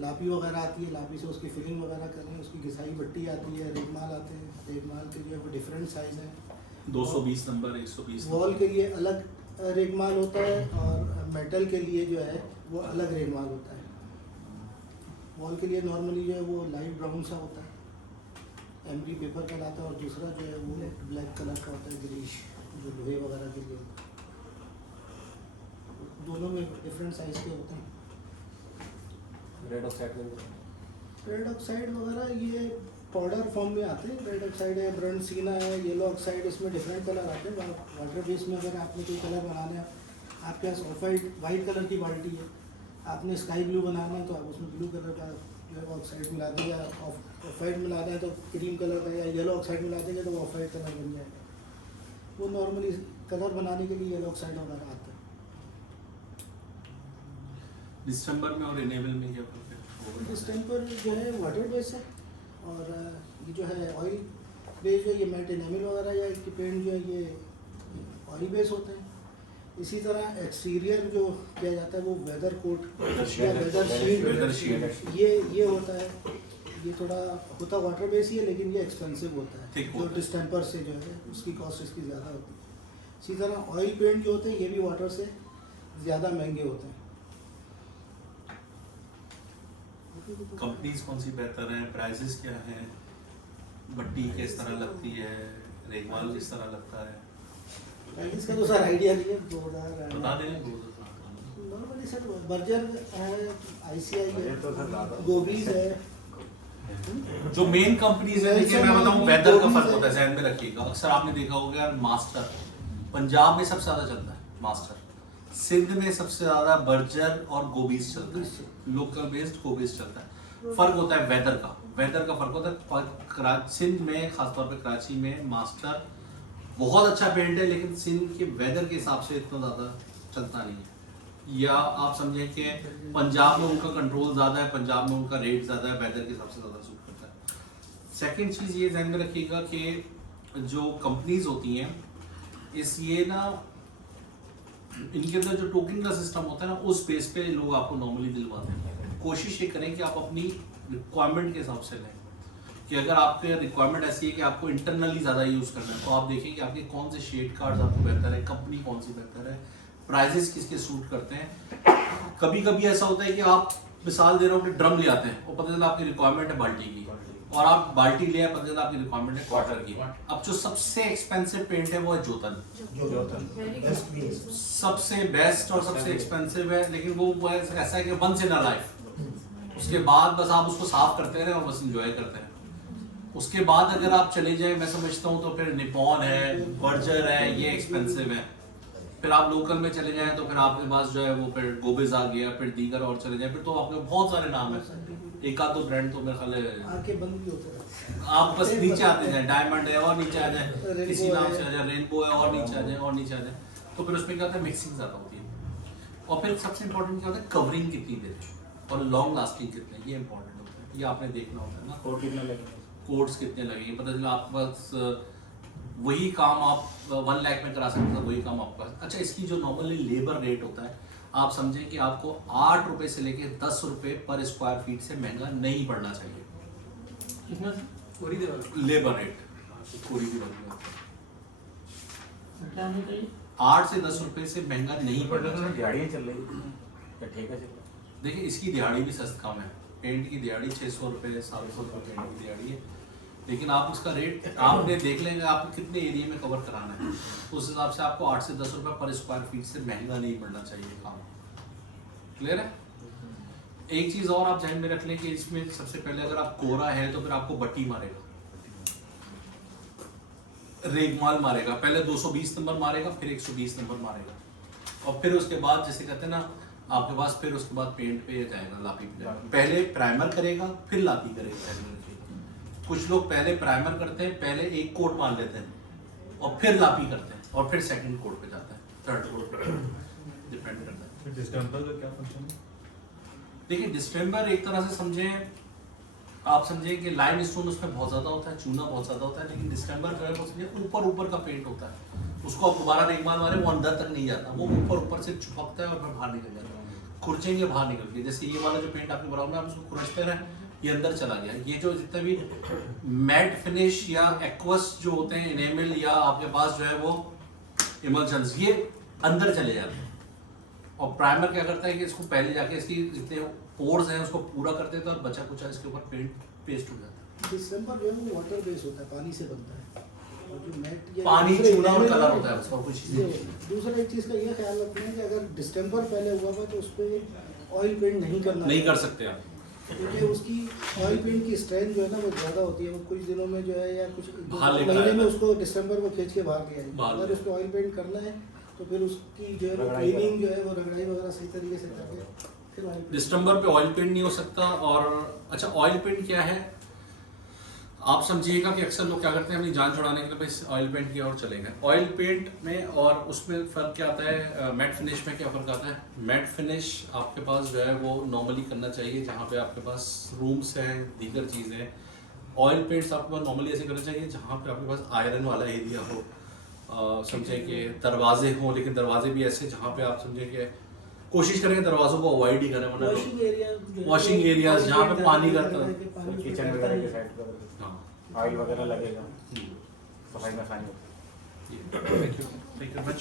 लापी वगैरह आती है, लापी से उसकी फिलिंग वगैरह करें, उसकी घिसाई बट्टी आती है, रेगमाल आते हैं। रेगमाल के जो है वो डिफरेंट साइज़ है। 220 नंबर 120 वॉल के लिए अलग रेगमाल होता है और मेटल के लिए जो है वो अलग रेगमाल होता है। वॉल के लिए नॉर्मली जो है वो लाइट ब्राउन सा होता है एमडी पेपर कहलाता है, और दूसरा जो है वो ब्लैक कलर का होता है, ग्रीश, जो लोहे वगैरह के लिए होता है। दोनों में डिफरेंट साइज के होते हैं। रेड ऑक्साइड रेड ऑक्साइड वगैरह ये पाउडर फॉर्म में आते हैं। रेड ऑक्साइड है, ब्रंट सीना है, येलो ऑक्साइड, इसमें डिफरेंट कलर आते हैं। वाटर बेस में अगर आपने कोई कलर बनाना है, आपके पास ऑफ वाइट कलर की बाल्टी है, आपने स्काई ब्लू बनाना है तो आप उसमें ब्लू कलर का जो है ऑक्साइड मिला दें, या ऑफ वाइट मिला दें तो क्रीम कलर का, या येलो ऑक्साइड मिला देंगे तो वो ऑफ वाइट कलर बन जाएगा। वो नॉर्मली कलर बनाने के लिए येलो ऑक्साइड वगैरह आता है। दिसंबर में और इनेबल में क्या करते हैं? डिस्टेंपर जो है वाटर बेस है, और ये जो है ऑयल बेस जो है, ये मैट एनामिल वगैरह या इसके पेंट जो है ये ऑयल बेस होते हैं। इसी तरह एक्सटीरियर जो किया जाता है वो वेदर कोट या वेदर शीट ये होता है। ये थोड़ा होता वाटर बेस ही है, लेकिन ये एक्सपेंसिव होता है। जो डिस्टेंपर से जो है उसकी कॉस्ट इसकी ज़्यादा होती है। इसी तरह ऑयल पेंट जो होते हैं ये भी वाटर से ज़्यादा महंगे होते हैं। कंपनीज कौन सी बेहतर हैं, प्राइसेस क्या हैं, बट्टी किस तरह लगती है, रेगमाल किस तरह लगता है? इसका तो सर आइडिया नहीं है। 2000 बता दें। नॉर्मली सर बर्जर है, आईसीआई है, तो सर ज़्यादा। गोबीज है। जो मेन कंपनीज है, देखिए मैं बताऊं, वेदर का फर्क होता है, ध्यान में रखिएगा। अक्सर आपने देखा होगा मास्टर पंजाब में सबसे ज्यादा चलता है, मास्टर सिंध में सबसे ज्यादा बर्जर और गोबीज चलता है, लोकल बेस्ड गोबीज चलता है। फर्क होता है वेदर का फर्क होता है। सिंध में खासतौर पे कराची में मास्टर बहुत अच्छा पेंट है, लेकिन सिंध के वेदर के हिसाब से इतना ज्यादा चलता नहीं है। या आप समझें कि पंजाब में उनका कंट्रोल ज्यादा है, पंजाब में उनका रेट ज्यादा है, वेदर के हिसाब से ज्यादा सूट करता है। सेकंड चीज ये ध्यान में रखिएगा कि जो कंपनीज होती हैं ये ना, इनके अंदर जो टोकन का सिस्टम होता है ना, उस बेस पे लोग आपको नॉर्मली दिलवाते हैं। कोशिश ये करें कि आप अपनी रिक्वायरमेंट के हिसाब से लें, कि अगर आपके रिक्वायरमेंट ऐसी है कि आपको इंटरनली ज़्यादा यूज़ करना है तो आप देखें कि आपके कौन से शेड कार्ड्स आपको बेहतर है, कंपनी कौन सी बेहतर है, प्राइजेस किसके सूट करते हैं। कभी कभी ऐसा होता है कि आप मिसाल दे रहे हो कि ड्रम ले आते हैं और पता चला आपकी रिक्वायरमेंट है बाल्टी की, और आप बाल्टी ले आए, पता चला आपकी रिक्वायरमेंट है क्वार्टर की। अब जो सबसे एक्सपेंसिव पेंट है वो है जोतन, सबसे बेस्ट और सबसे एक्सपेंसिव है, लेकिन वो ऐसा है कि वंस इन अ लाइफ। उसके बाद बस आप उसको साफ करते रहे और बस इंजॉय करते हैं। उसके बाद अगर आप चले जाए, मैं समझता हूँ तो फिर निपॉन है, बर्जर है, ये एक्सपेंसिव है। फिर आप लोकल में चले जाएं तो फिर आपके पास जो है वो फिर गोबिज आ गया, फिर दीगर और चले जाएं, फिर तो आपके बहुत सारे नाम है। एक आध दो ब्रांड तो मेरे ख्याल है आके बंद भी होते हैं। आप बस नीचे आते जाए, डायमंड है और नीचे आ जाए, किसी नाम से आ जाए, रेनबो है और नीचे आ जाए और नीचे आ जाए, तो फिर उसमें क्या होता है, मिक्सिंग ज़्यादा होती है। और फिर सबसे इंपॉर्टेंट क्या होता है, कवरिंग कितनी देर और लॉन्ग लास्टिंग कितने, ये इंपॉर्टेंट होता है। ये आपने देखना होता है ना, कोड कितना लगेगा, कोड्स कितने लगेंगे, पता चला आपके पास वही काम आप 1 लाख में करा सकते हैं, वही काम आपके पास। अच्छा, इसकी जो नॉर्मली लेबर रेट होता है, आप समझें कि आपको 8 रुपए से लेके 10 रुपए पर स्क्वायर फीट से महंगा नहीं पड़ना चाहिए। कितना पूरी देर लेबर रेट पूरी भी क्या होना चाहिए? 8 से 10 रुपए से महंगा नहीं पड़ना चाहिए। दिहाड़ियाँ चल रही या ठेका चल रहा है? देखिए, इसकी दिहाड़ी भी सस्त कम है। पेंट की दिहाड़ी 600 रुपये 700 रुपये पेंट की दिहाड़ी है, लेकिन आप उसका रेट आपने देख लेंगे आपको कितने एरिया में कवर कराना है, उस हिसाब से आपको 8 से 10 रुपये पर स्क्वायर फीट से महंगा नहीं पड़ना चाहिए काम। क्लियर है? एक चीज़ और आप ध्यान में रख लें कि इसमें सबसे पहले अगर आप कोरा है तो फिर आपको बट्टी मारेगा, रेगमाल मारेगा, पहले 220 नंबर मारेगा, फिर 120 नंबर मारेगा, और फिर उसके बाद जैसे कहते हैं ना आपके पास, फिर उसके बाद पेंट पे जाएगा, लापी पे जाएगा। पहले प्राइमर करेगा फिर लापी करेगा। कुछ लोग पहले प्राइमर करते हैं, पहले एक कोट मान लेते हैं और फिर लापी करते हैं और फिर सेकंड कोट पे जाता है, थर्ड कोट पे डिपेंड करता है। डिस्टेंपर का क्या फंक्शन है? देखिए, डिस्टेंपर एक तरह से समझें, आप समझें कि लाइम स्टोन उसमें बहुत ज़्यादा होता है, चूना बहुत ज़्यादा होता है, लेकिन डिस्टेंपर जो है वो समझे ऊपर का पेंट होता है। उसको आप दोबारा रेगमाल मारे वो अंदर तक नहीं जाता, वो ऊपर से चिपकता है और फिर बाहर निकल जाता है, खुरचेंगे बाहर निकल के। जैसे ये वाला जो पेंट आपने बनाया, आप उसको खुरचते रहे, ये अंदर चला गया। ये जो जितने भी मैट फिनिश या एक्वस जो होते हैं, इनेमल या आपके पास जो है वो इमल्शंस, ये अंदर चले जाते हैं। और प्राइमर क्या करता है कि इसको पहले जाके इसकी जितने पोर्स हैं उसको पूरा कर देता है और बचा कुचा इसके ऊपर पेंट पेस्ट हो जाता है। डिस्टेम्पर जो है वो वाटर बेस होता है, पानी से बनता है। और जो मैट या पानी, दूसरे चूना और इलेमेंट कलर है, होता है उसका, कुछ ये दूसरा एक चीज़ का ये ख्याल रखना है कि अगर डिस्टेम्पर पहले हुआ हुआ तो उस पर ऑयल पेंट नहीं करना नहीं कर चाहिए। सकते आप। क्योंकि उसकी ऑयल पेंट की स्ट्रेंथ जो है ना वो ज़्यादा होती है, वो कुछ दिनों में जो है या कुछ बाहर लेकर महीने में आएगा। उसको डिस्टेम्पर को खींच के बाहर ले आएगी। बाहर अगर ले उस पर ऑयल पेंट करना है तो फिर उसकी जो है वो रगड़ाई क्लीनिंग जो है वो रगड़ाई वगैरह सही तरीके से करके फिर ऑयल पेंट। डिस्टेम्बर पे ऑयल पेंट नहीं हो सकता। और अच्छा, ऑयल पेंट क्या है, आप समझिएगा कि अक्सर लोग क्या करते हैं अपनी जान छुड़ाने के लिए बस ऑयल पेंट की ओर चले गए। ऑयल पेंट में और उसमें फ़र्क क्या आता है, मैट फिनिश में क्या फ़र्क आता है। मैट फिनिश आपके पास जो है वो नॉर्मली करना चाहिए जहाँ पे आपके पास रूम्स हैं, दीगर चीज़ें हैं। ऑयल पेंट्स आपके पास नॉर्मली ऐसे करना चाहिए जहाँ पे आपके पास आयरन वाला एरिया हो, समझे कि दरवाजे हों, लेकिन दरवाजे भी ऐसे जहाँ पे आप समझे कि कोशिश करें दरवाज़ों को अवॉइड ही करें, वरना वॉशिंग एरिया washing areas जहाँ पे पानी का किचन वगैरह के साइड पर हाँ। ऑयल वगैरह लगेगा, सफाई में आसानी होती थैंक यू मच।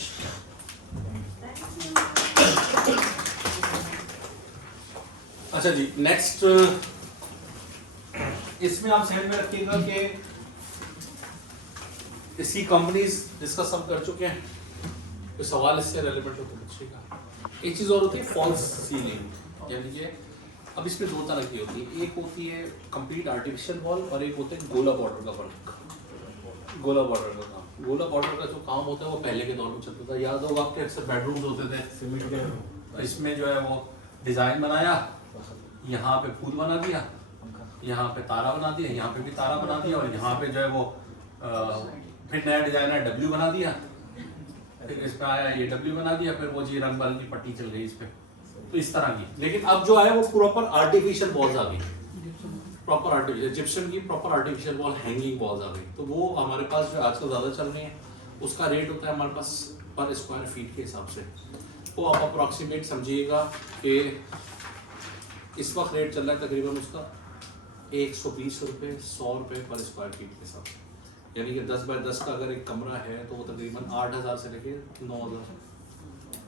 अच्छा जी, नेक्स्ट इसमें आप ध्यान में रखिएगा कि इसकी कंपनीज डिस्कस हम कर चुके हैं, तो सवाल इससे रेलेवेंट हो तो पूछिएगा। एक चीज़ और होती है फॉल्स सीलिंग, यानी कि अब इसमें दो तरह की होती है। एक होती है कंप्लीट आर्टिफिशियल वॉल और एक होता है गोला बॉर्डर का वर्क। गोला बॉर्डर का काम, गोला बॉर्डर का जो काम होता है वो पहले के दौर में चलता था। याद होगा आपके अक्सर बेडरूम्स होते थे सीमेंट के इसमें जो है वो डिज़ाइन बनाया, यहाँ पे फूल बना दिया, यहाँ पे तारा बना दिया, यहाँ पे भी तारा बना दिया, और यहाँ पे जो है वो फिर नया डिजाइन है डब्ल्यू बना दिया, फिर इसमें आया ये डब्ल्यू बना दिया, फिर वो जी रंग बिरंगी पट्टी चल गई इस पे, तो इस तरह की। लेकिन अब जो है वो प्रॉपर आर्टिफिशियल वॉल्स आ गई, प्रॉपर आर्टिफिशियल जिप्सम की proper artificial wall hanging walls आ गई। तो वो हमारे पास जो आजकल ज़्यादा चल रही है, उसका रेट होता है हमारे पास पर स्क्वायर फीट के हिसाब से। वो आप अप्रॉक्सीमेट समझिएगा कि इस वक्त रेट चल रहा है तकरीबन उसका 120 रुपये 100 रुपये पर स्क्वायर फीट के हिसाब से। यानी कि 10 बाय 10 का अगर एक कमरा है तो वो तकरीबन 8,000 से लेके 9,000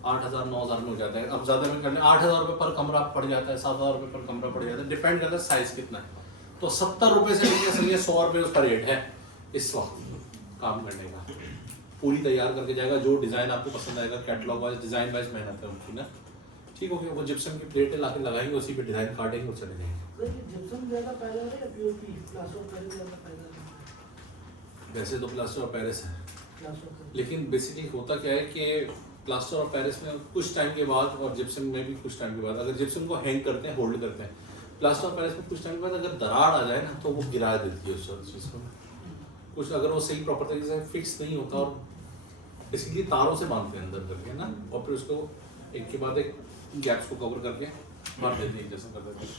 8,000 9,000 में हो जाता है। अब ज़्यादा में करने 8,000 रुपये पर कमरा पड़ जाता है, 7,000 रुपये पर कमरा पड़ जाता है, डिपेंड करता है साइज़ कितना है। तो 70 रुपये से लेके समझिए 100 रुपये उसका रेट है इस वक्त काम करने का। पूरी तैयार करके जाएगा, जो डिज़ाइन आपको पसंद आएगा, कैटलॉग वाइज डिज़ाइन वाइज मेहनत है उनकी ना, ठीक हो गया। वो जिप्सम की प्लेटें ला के लगाएंगे, उसी पे डिज़ाइन काटेंगे और चले जाएंगे। जिप्सम ज़्यादा फायदा है या पीओपी प्लास्टर ऑफ पेरिस ज़्यादा फायदा है? वैसे तो प्लास्टर ऑफ पेरिस है, प्लास्टर ऑफ पेरिस लेकिन बेसिकली होता क्या है कि प्लास्टर ऑफ पेरिस में कुछ टाइम के बाद और जिप्सम में भी कुछ टाइम के बाद, अगर जिप्सम को हैंग करते हैं, होल्ड करते हैं, प्लास्टर ऑफ पेरिस में कुछ टाइम के बाद अगर दरार आ जाए ना तो वो गिरा देती है उस चीज़ को। कुछ अगर वो सही प्रॉपर तरीके से फिक्स नहीं होता, और बेसिकली तारों से बांधते हैं अंदर करके ना, और फिर उसको एक के बाद एक गैप्स को कवर करके बांध देते हैं जैसा कर देते हैं।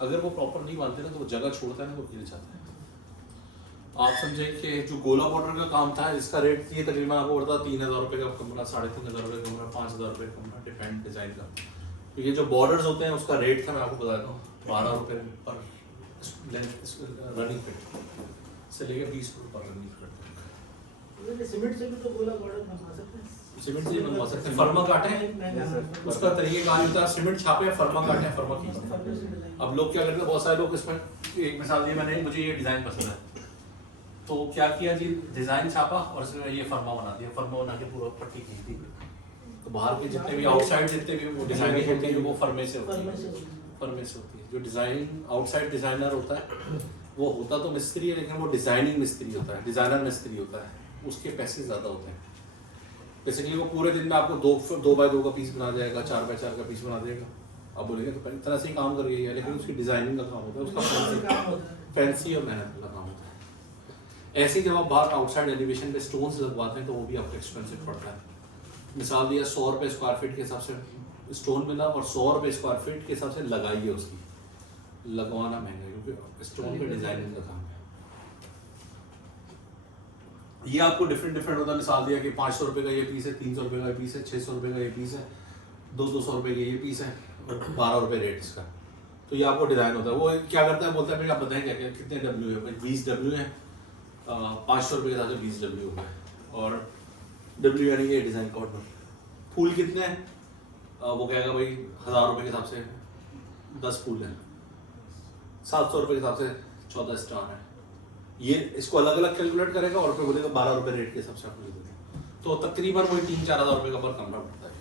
अगर वो प्रॉपर नहीं बांधते ना तो वो जगह छोड़ता है ना, वो गिर जाता है। आप समझे कि जो गोला बॉर्डर का काम था इसका रेट ये तकरीबन आपको पड़ता 3,000 रुपये का कमरा, 3,500 रुपये का कमरा, 5,000 रुपये का कमरा, डिपेंड डिज़ाइन का। तो ये जो बॉर्डर्स होते हैं उसका रेट था मैं आपको बताता हूँ 12 रुपये पर रनिंग फिट से लेकर 20 रुपये पर रनिंग फिट। सीमेंट से भी तो गोला बॉर्डर बनवा सकते हैं। सीमेंट से बनवा सकते हैं, फर्मा काटे उसका तरीके का होता है, सीमेंट छापे, फर्मा काटे, फर्मा खींचते हैं। अब लोग क्या करते हैं, बहुत सारे लोग इसमें एक मिसाल दी मैंने, मुझे ये डिज़ाइन पसंद है तो क्या किया जी, डिज़ाइन छापा और इसमें ये फर्मा बना दिया, फर्मा बना के पूरा पट्टी खींच दी। तो बाहर के जितने भी आउटसाइड जितने भी वो डिजाइनिंग होती है वो फर्मे से होती है, फर्मे से होती है। जो डिज़ाइन आउटसाइड डिज़ाइनर होता है वो होता तो मिस्त्री है, लेकिन वो डिज़ाइनिंग मिस्त्री होता है, डिज़ाइनर मिस्त्री होता है, उसके पैसे ज़्यादा होते हैं। बेसिकली वो पूरे दिन में आपको 2 बाय 2 का पीस बना देगा, 4 बाय 4 का पीस बना देगा। आप बोलेंगे तो पहली तरह से ही काम कर गई है, लेकिन उसकी डिज़ाइनिंग का काम होता है, उसका फैंसी और मेहनत का काम होता है। ऐसे जब आप बाहर आउटसाइड एलिवेशन पे स्टोन्स लगवाते हैं तो वो भी आपको एक्सपेंसिव पड़ता है। मिसाल दिया 100 रुपये स्क्वायर फीट के हिसाब से स्टोन मिला और 100 रुपये स्क्वायर फीट के हिसाब से लगाई है, उसकी लगवाना महंगा है क्योंकि स्टोन पे डिजाइनिंग का काम है। ये आपको डिफरेंट होता है। मिसाल दिया कि 500 रुपये का ये पीस है, 300 रुपये का ये पीस है, 600 रुपये का ये पीस है, 200 रुपये का ये पीस है और 12 रुपये रेट इसका। तो ये आपको डिज़ाइन होता है। वो क्या करता है, बोलता है भाई आप बताएं क्या क्या कितने डब्ल्यू है, 20 डब्ल्यू है, 500 रुपये के साथ 20 डब्ल्यू हो गए, और डब्ल्यू यानी ये डिज़ाइन का ऑर्डर। फूल कितने हैं, वो कहेगा भाई 1000 रुपये के हिसाब से 10 फूल हैं, 700 रुपये के हिसाब से 14 स्टार है, ये इसको अलग अलग कैलकुलेट करेगा और फिर बोलेगा 12 रुपये रेट के हिसाब से आपको दे देंगे, तो तकरीबन वही 3-4 हज़ार रुपये का पर कमरा पड़ता है।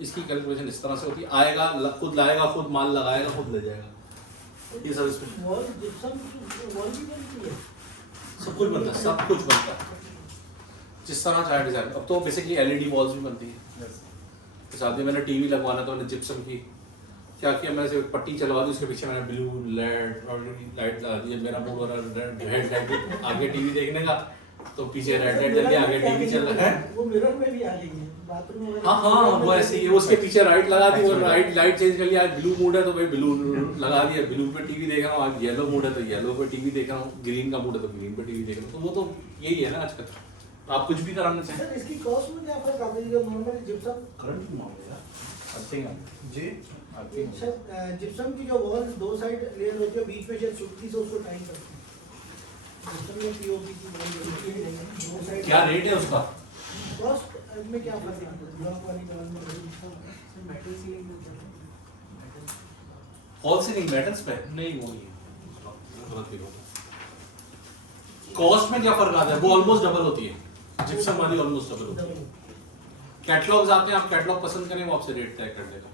इसकी कैलकुलेशन इस तरह से होती है, आएगा खुद लाएगा, खुद माल लगाएगा, खुद ले जाएगा। ये सब इसमें वॉल जिप्सम वॉल भी बनती है, सब कुछ बनता है, सब कुछ बनता है जिस तरह चाहे डिजाइन। अब तो बेसिकली LED वॉल्स भी बनती है। साथ में मैंने टीवी लगवाना तो मैंने जिप्सम की क्या किया, मैंने सिर्फ पट्टी चलवा दी, उसके पीछे मैंने ब्लू लेड और लाइट लगा दी। मेरा मूड हो रहा है रेड लाइट आगे टीवी देखने का, तो पीछे रेड लाइट लगी, आगे टीवी चल रहा है। वो मिरर में भी आ गई है बाथरूम में। हाँ हाँ वो ऐसे ही, उसके पीछे राइट लगा दी और राइट लाइट चेंज कर लिया। आज ब्लू मूड है तो भाई ब्लू लगा दिया, ब्लू पे टीवी देख रहा हूँ। आज येलो मूड है तो येलो पे टीवी देख रहा हूँ, ग्रीन का मूड है तो ग्रीन पे टीवी देख रहा हूँ। तो वो तो यही है ना आजकल, आप कुछ भी कराना चाहें। सर इसकी कॉस्ट में क्या फर्क आता है जो नॉर्मल जिप्सम? करंट मांगेगा जी सर जिप्सम की जो वॉल दो साइड लेयर होती है, बीच में शायद सुटकी से उसको टाइम करते हैं। जिप्सम में पीओपी की वॉल होती है, दो साइड क्या रेट है उसका? कॉस्ट में क्या फर्क आता है ब्लॉक वाली कलर में? मेटल सीलिंग होता है। फॉल सीलिंग मेटल्स पे नहीं, वो नहीं है, गलत भी होगा। कॉस्ट में क्या फर्क आता है? वो ऑलमोस्ट डबल होती है, जिप्सम वाली ऑलमोस्ट डबल होती है। कैटलॉग्स आते हैं, आप कैटलॉग पसंद करें वो आपसे रेट तय कर देगा।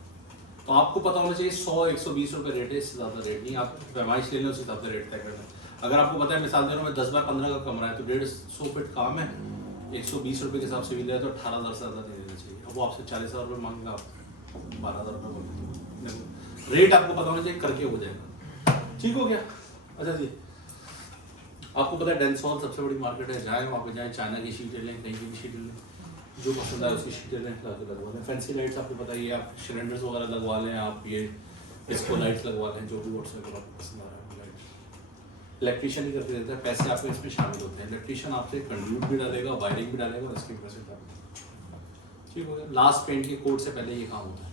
तो आपको पता होना चाहिए 100-120 रुपए रेट है, इससे ज़्यादा रेट नहीं। आप पैमाइश ले लें, उस हिसाब से रेट तय करना है। अगर आपको पता है मिसाल दे रहा हूँ मैं 10x15 का कमरा है तो 150 फीट काम है, 120 रुपये के हिसाब से भी लिया तो 18,000 से ज़्यादा नहीं देना चाहिए। अब वो आपसे 40,000 रुपये मांगेगा, आप 12,000 रुपये मांगेंगे। रेट आपको पता होना चाहिए, करके हो जाएगा। ठीक हो गया? अच्छा जी, आपको पता है डेंसॉल सबसे बड़ी मार्केट है, जाएँ वहाँ पे जाएँ, चाइना की शीटें लें, कहीं की भी शीटें लें, जो पसंद आए उसकी शीटें लें, लगवा लें। फैंसी लाइट्स आपको पता ही है, आप सिलेंडर्स वगैरह लगवा लें, आप ये डिस्को लाइट्स लगवा लें, जो भी व्हाट्सएप आपको पसंद आ रहा है लाइट। इलेक्ट्रीशियन ही करके देता है, पैसे आपके इसमें शामिल होते हैं। इलेक्ट्रीशियन आपसे कंड्यूट भी डालेगा, वायरिंग भी डालेगा और इसके पैसे डालेगा। ठीक हो गया? लास्ट पेंट के कोड से पहले ये काम होता है,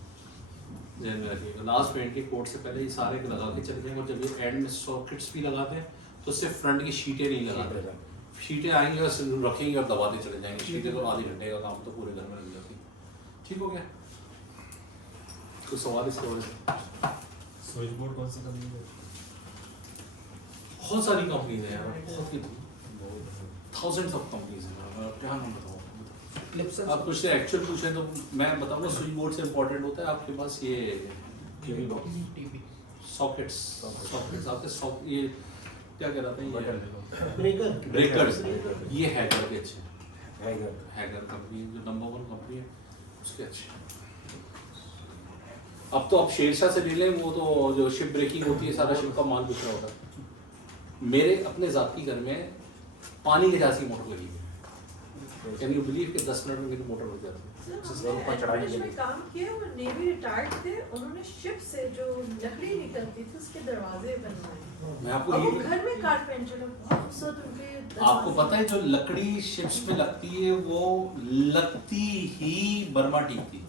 ध्यान में रखिएगा। लास्ट पेंट के कोड से पहले ये सारे लगा के चले जाएंगे, और जब ये एंड में सॉकेट्स भी लगाते हैं तो सिर्फ फ्रंट की शीटें नहीं लगाते, शीटें आएंगी और रखेंगे और दबाते चले जाएंगे। शीटें तो आधे घंटे का काम तो पूरे घर में लग जाती है। ठीक हो गया? तो सवाल इसके वजह से स्विच बोर्ड कौन सी कंपनी है? बहुत सारी कंपनीज है यार, बहुत ही थाउजेंड्स ऑफ कंपनीज है, क्या नाम बताऊँ? आप कुछ एक्चुअल पूछें तो मैं बताऊँगा। स्विच बोर्ड से इम्पोर्टेंट होता है आपके पास ये टीवी सॉकेट्स आपके ये क्या कहलाते हैं, ब्रेकर्स। ये हैगर के अच्छे, हैगर कंपनी जो नंबर 1 कंपनी है उसके अच्छे। अब तो आप शेरशाह से ले लें, वो तो जो शिप ब्रेकिंग होती है, सारा शिप का माल बिक रहा होता है। मेरे अपने जाती घर में पानी के जहाज की मोटर लगी है, कैन यू बिलीव कि 10 मिनट में मेरी मोटर लग जाती है। में काम किया और नेवी रिटायर्ड थे, उन्होंने शिप से जो लकड़ी निकलती थी उसके दरवाजे बनवाए। मैं आपको और वो ये घर में कारपेंटर है, बहुत खूबसूरत उनके दरवाजे। आपको पता है जो लकड़ी शिप्स में लगती है वो लगती ही बर्मा टीक थी।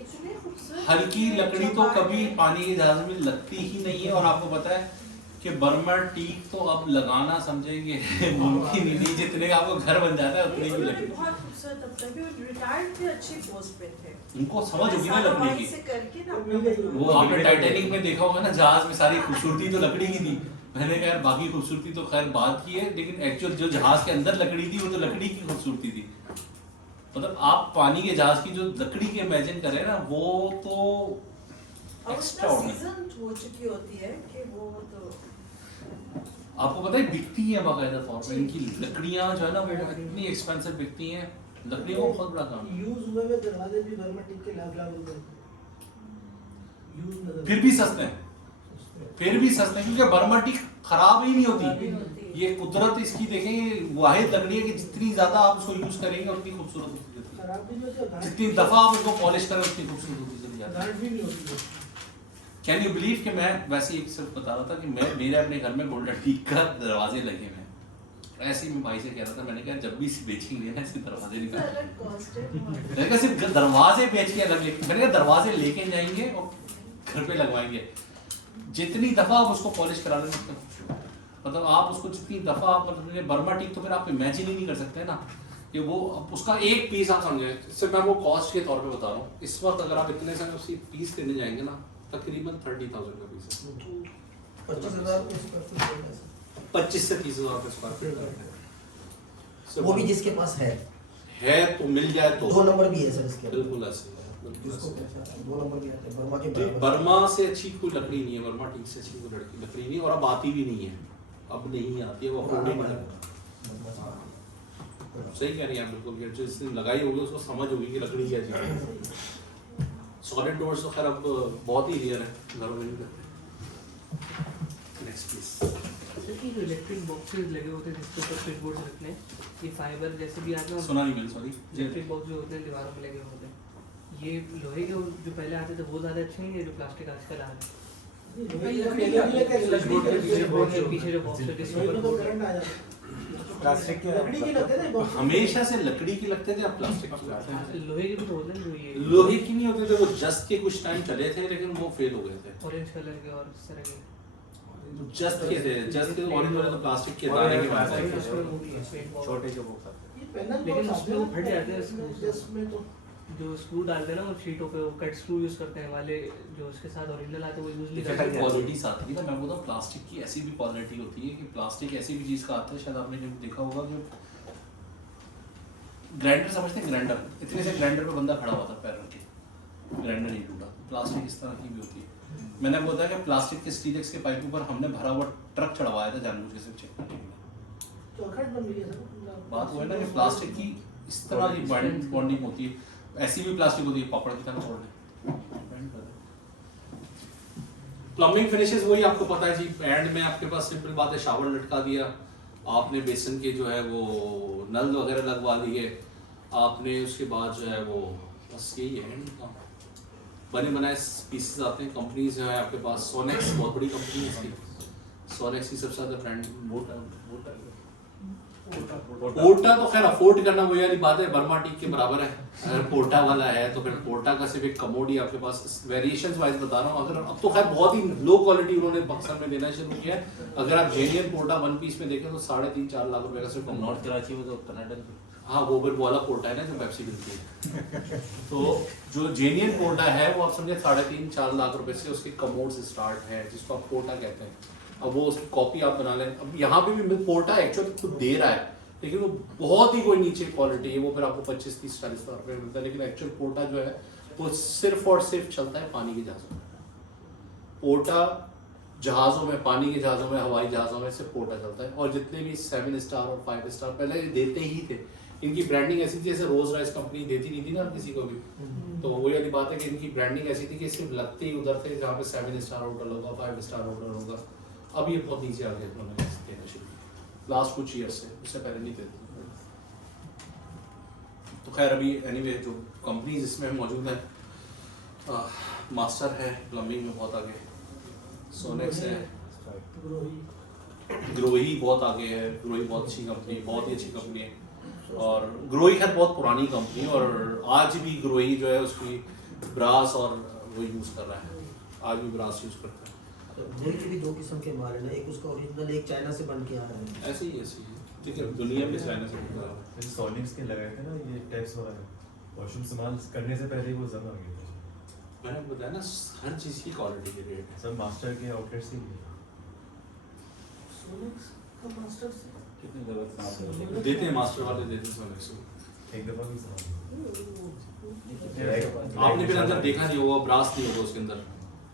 इतने खूबसूरत हल्की लकड़ी तो कभी पानी के जहाज में लगती ही नहीं है। और आपको पता है कि बर्मा टीक तो अब लगाना समझेंगे मुमकिन ही नहीं, जितने का आपको घर बन जाता है उतने की लकड़ी। बहुत खूबसूरत अब तक भी रिटायर्ड थे, अच्छी पोस्ट पे थे। उनको समझ होगी ना लकड़ी की। से करके ना अपना वो आपने टाइटैनिक में देखा होगा ना, जहाज में सारी खूबसूरती तो लकड़ी की थी। मैंने कहा यार बाकी खूबसूरती तो खैर बात की है, लेकिन एक्चुअल जो जहाज के अंदर लकड़ी थी वो तो लकड़ी की खूबसूरती थी। मतलब आप पानी के जहाज की जो लकड़ी की इमेजिन करें ना, वो तो और सीजन हो चुकी होती है कि वो तो आपको पता है बिकती है बाकायदा तौर पे। इनकी लकड़ियां जो है ना वो इतनी एक्सपेंसिव बिकती हैं, लकड़ियों का बहुत बड़ा काम है। यूज हुए में दरवाजे भी घर में टिक के लाख रुपए यूज नजर फिर भी सस्ते हैं, क्योंकि बर्मा टीक खराब ही नहीं होती। ये कुदरत इसकी देखें, वाहिद लकड़ी है कि जितनी ज्यादा आप उसको यूज करेंगे उतनी खूबसूरत होती है। खराब भी नहीं होती, जितनी दफा आप उसको पॉलिश करें उतनी खूबसूरत होती चली जाती है। गारंटी भी नहीं होती है। कैन यू बिलीव कि मैं वैसे एक सिर्फ बता रहा था कि मैं मेरे अपने घर में गोल्डन टीक का दरवाजे लगे हुए हैं। ऐसे ही मैं भाई से कह रहा था, मैंने कहा जब भी इसे बेचेंगे ना इसके दरवाजे निकाल, अलग कॉस्ट है। मैंने कहा सिर्फ दरवाजे बेच के अलग लेके, मैंने कहा दरवाजे लेके जाएंगे और घर पे लगवाएंगे। जितनी दफा आप उसको पॉलिश करा लें मतलब आप उसको जितनी दफा आप मतलब बर्मा टीक तो फिर आप इमेजिन ही नहीं कर सकते ना कि वो उसका एक पीस आप समझे। सिर्फ मैं वो कॉस्ट के तौर पे बता रहा हूँ। इस वक्त अगर आप इतने से उसी पीस लेने जाएंगे ना तकरीबन 30,000 का पीस है। 25,000 स्क्वायर फीट 25 से 30,000 रुपए स्क्वायर फीट का वो भी जिसके पास है तो मिल जाए तो 2 नंबर भी है सर इसके अंदर। बिल्कुल ऐसे है, बिल्कुल जिसको ऐसे है। पैसा 2 नंबर भी आते हैं बर्मा के जी, बराबर। बर्मा से अच्छी कोई लकड़ी नहीं है, बर्मा टीक से अच्छी कोई लकड़ी नहीं और अब आती भी नहीं है, अब नहीं आती है, वो अफोर्ड ही नहीं करता। सही कह रही हैं आप बिल्कुल, कि जिसने लगाई होगी उसको समझ होगी कि लकड़ी क्या चीज़ है। सॉलिड डोर्स तो खैर अब बहुत ही रेयर है घरों में नहीं करते। Next please. सर की जो इलेक्ट्रिक बॉक्सेस लगे होते हैं जिसके ऊपर स्विच बोर्ड रखने हैं, ये फाइबर जैसे भी आते हैं, सुना नहीं मैंने, सॉरी। इलेक्ट्रिक बॉक्स जो होते हैं दीवारों में लगे होते हैं, ये लोहे के जो पहले आते थे वो ज़्यादा अच्छे हैं या जो प्लास्टिक आजकल आ रहे हैं? स्विच बोर्ड के पीछे जो बॉक्स है जिसके ऊपर बोर्ड है। करंट आ जाता है। प्लास्टिक के लकड़ी के लगते थे box। हमेशा से लकड़ी की लगते थे, अब प्लास्टिक की लगते हैं। लोहे के भी तो होते हैं जो ये लोहे की नहीं होते थे, वो जस्ट के कुछ टाइम चले थे लेकिन वो फेल हो गए थे। ऑरेंज कलर के और इस तरह के जस्ट के थे, जस्ट के ऑरेंज वाले तो प्लास्टिक के दाने के बनते और थे। उसमें वो भी है, पेंट बॉक्स। छोटे जो बॉक्स आते हैं। ये पैनल लेकिन box उसमें वो फट जाते हैं, आते जिसमें तो जो स्क्रू डालते हैं ना वो शीटों पे, वो कट स्क्रू यूज करते हैं वाले जो उसके साथ ओरिजिनल आते हैं वो यूज नहीं करते। क्वालिटीज आती है ना, मैं बोलता हूँ प्लास्टिक की ऐसी भी क्वालिटी होती है कि प्लास्टिक ऐसी भी चीज का आता है, शायद आपने कभी देखा होगा जो ग्राइंडर समझते हैं, ग्राइंडर इतने से ग्राइंडर पे बंदा खड़ा हुआ था पैर रख के, ग्राइंडर नहीं टूटा। प्लास्टिक इस तरह की भी होती है। मैंने बोला कि प्लास्टिक के स्टीलेक्स के पाइपों पर हमने भरा हुआ ट्रक चढ़वाया था जानबूझ के सिर्फ चेक करने के लिए। चौखट बन गई है सर। बात वो है ना कि प्लास्टिक की इस तरह की बॉन्डिंग होती है, ऐसी भी प्लास्टिक होती है पापड़ की तरह छोड़ दे। प्लम्बिंग फिनिशेस वही आपको पता है जी, एंड में आपके पास सिंपल बात है, शावर लटका दिया आपने, बेसन के जो है वो नल वगैरह लगवा दिए आपने, उसके बाद जो है वो बस यही है एंड का। बने बनाए पीसेस आते हैं। कंपनीज जो है आपके पास, सोनेक्स बहुत बड़ी कंपनी है इसकी, सोनेक्स की सबसे ज़्यादा ब्रांड पोर्टा तो खैर अफोर्ड करना वही वाली बात है, बर्मा टीक के बराबर है। अगर पोर्टा वाला है तो फिर पोर्टा का सिर्फ एक कमोड ही आपके पास, वेरिएशंस वाइज बता रहा हूँ। अगर अब तो खैर बहुत ही लो क्वालिटी उन्होंने बक्सर में देना शुरू किया है। अगर आप जेनियन पोर्टा वन पीस में देखें तो 3.5-4 लाख रुपए का सिर्फ नॉर्थ कराची में तो कनाडा हाँ वो फिर वाला पोर्टा है ना जो पेप्सी मिलती है। तो जो जेनियन पोर्टा है वो आप समझे 3.5-4 लाख रुपए से उसके कमोड से स्टार्ट है, जिसको आप पोर्टा कहते हैं। अब वो उसकी कॉपी आप बना लें। अब यहाँ पे भी पोर्टा एक्चुअली खुद दे रहा है लेकिन वो बहुत ही कोई नीचे क्वालिटी है, वो फिर आपको 25-30-40 हज़ार रुपये मिलता है। लेकिन एक्चुअल पोर्टा जो है वो सिर्फ और सिर्फ चलता है पानी के जहाज़ों में। पोर्टा जहाज़ों में, पानी के जहाज़ों में, हवाई जहाज़ों में सिर्फ पोर्टा चलता है। और जितने भी 7 स्टार और 5 स्टार पहले देते ही थे, इनकी ब्रांडिंग ऐसी थी जैसे रोज राइस कंपनी देती नहीं थी ना किसी को भी। तो वही वाली बात है कि इनकी ब्रांडिंग ऐसी थी कि सिर्फ लगते ही उधर थे जहाँ पे 7 स्टार होटल होगा, 5 स्टार होटल होगा। अब ये बहुत नीचे आ गया उन्होंने देना शुरू किया लास्ट कुछ ईयर से, उससे पहले नहीं देते। तो खैर अभी एनीवे जो कंपनीज इसमें मौजूद है, मास्टर है प्लम्बिंग में बहुत आगे, सोनेक्स है, ग्रोही बहुत आगे है। ग्रोही बहुत अच्छी कंपनी, बहुत ही अच्छी कंपनी है। और ग्रोही खैर बहुत पुरानी कंपनी है और आज भी ग्रोही जो है उसकी ब्रास और वो यूज़ कर रहा है, आज भी ब्रास यूज़ करता है। ग्रोही के भी 2 किस्म के माल है ना, एक उसका ओरिजिनल, एक चाइना से बन के आ रहा है। ऐसे ही देखिए दुनिया में चाइना से बनता है। सोनिक्स के लगाए थे ना ये टैक्स वगैरह, वॉशरूम इस्तेमाल करने से पहले ही वो जमा गया था। मैंने बताया ना हर चीज़ की क्वालिटी के रेट है। सब मास्टर के आउटलेट से सोनिक्स का मास्टर से कितनी जरूरत देते हैं, मास्टर वाले देते हैं सोनेक्स को। एक दफा भी आपने फिर अंदर देखा नहीं होगा, ब्रास नहीं होगा उसके अंदर,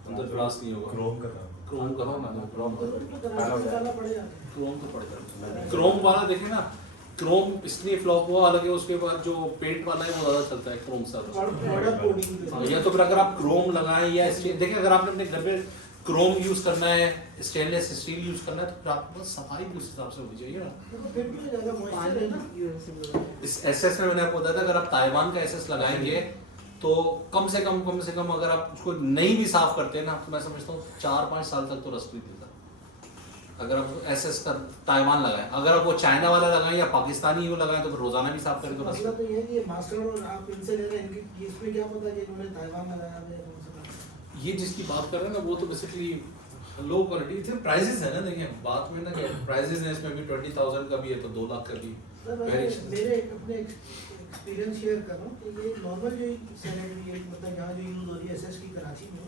अंदर ब्रास नहीं होगा। क्रोम का था। क्रोम का ना, क्रोम का निकालना पड़ेगा। क्रोम तो पड़ जाता है। क्रोम वाला देखे ना, क्रोम इसलिए फ्लॉप हुआ, हालांकि उसके बाद जो पेंट वाला है वो ज़्यादा चलता है क्रोम सा। बॉर्डर कोडिंग या तो फिर अगर आप क्रोम लगाएं या देखिए अगर आपने अपने घर पे क्रोम यूज़ करना है, स्टेनलेस स्टील यूज़ करना है तो फिर आपको बस सफाई भी उस हिसाब से होनी चाहिए ना। फिर भी ज्यादा मॉइस्चर है ना। इस एसएस में मैंने आपको बताया था, अगर आप ताइवान का एसएस लगाएंगे तो कम से कम अगर आप उसको नहीं भी साफ करते हैं ना तो मैं समझता हूँ 4-5 साल तक तो रस्ट नहीं देता। अगर आप एसएस का ताइवान लगाएं, अगर आप वो चाइना वाला लगाएं या पाकिस्तानी वो लगाएं तो फिर रोजाना भी साफ करें तो रस्ट। मतलब तो ये है कि ये मास्टर और आप इनसे ले रहे हैं, इनकी इसमें क्या पता कि इन्होंने ताइवान लगाया है या कौन सा लगाया। ये जिसकी बात कर रहे हैं ना वो तो बेसिकली लो क्वालिटी, इतने प्राइसेस है ना। देखिए बात में ना कि प्राइसेस हैं, इसमें भी 20,000 का भी है तो 2 लाख का भी सर मैं मेरे अपने एक्सपीरियंस शेयर कर रहा हूँ कि ये नॉर्मल जो सैनिटरी मतलब यहाँ जो यूज़ हो रही है एसएस की कराची में,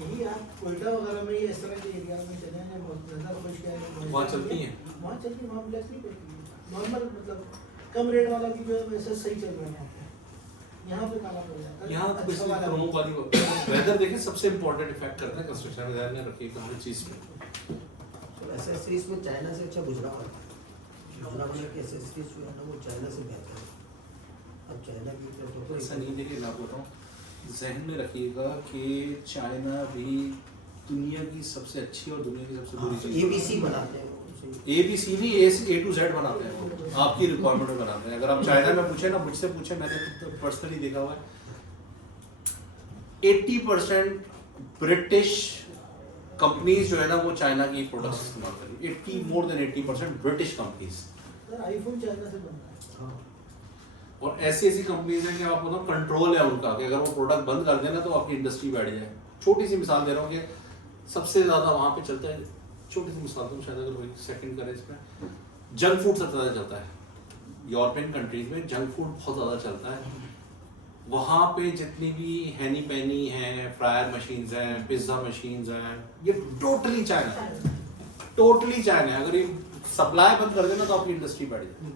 यही आप कोयटा वगैरह में इस तरह के एरिया में चले हैं बहुत ज़्यादा खुश क्या है वहाँ चलती हैं? वहाँ चलती है, वहाँ ब्लैक नहीं पड़ती है नॉर्मल, मतलब कम रेट वाला भी जो है वैसे सही चल रहा है वहाँ पे। यहाँ पे काला पड़ जाता है यहाँ तो अच्छा वाला प्रोमो वाली वेदर देखें सबसे इम्पोर्टेंट इफेक्ट करता है कंस्ट्रक्शन में, ध्यान में रखिए हर चीज में। तो एसेसरीज में चाइना से अच्छा गुजरात है। गुजरात की एसेसरीज जो है ना वो चाइना से बेहतर है। अब चाइना की तो ऐसा नहीं, देखिए मैं बोल रहा हूँ जहन में रखिएगा कि चाइना भी दुनिया की सबसे अच्छी और दुनिया की सबसे बुरी चीज ABC बनाते हैं वो। ABC नहीं, A to Z बनाते हैं वो, आपकी रिक्वायरमेंट में बनाते हैं। अगर आप चाइना में पूछे ना, मुझसे पूछे, मैंने तो पर्सनली देखा हुआ है 80% ब्रिटिश कंपनीज जो है ना वो चाइना की प्रोडक्ट्स इस्तेमाल कर रही है। 80 more than 80% British companies. Sir iPhone China से बनता है। हाँ। और ऐसी कंपनीज हैं कि आपको ना कंट्रोल है उनका कि अगर वो प्रोडक्ट बंद कर देना तो आपकी इंडस्ट्री बैठ जाए। छोटी सी मिसाल दे रहा हूँ कि सबसे ज्यादा वहाँ पे चलता है, छोटी सी मिसाल दूँ शायद अगर वही सेकंड करें इसमें, जंक फूड सबसे ज़्यादा चलता है। यूरोपियन कंट्रीज में जंक फूड बहुत ज़्यादा चलता है। वहाँ पे जितनी भी हैनी पैनी हैं, फ्रायर मशीन्स हैं, पिज्ज़ा मशीन्स हैं, ये टोटली चाइना है, टोटली चाइना है। अगर ये सप्लाई बंद कर देना तो आपकी इंडस्ट्री बढ़ जाएगी।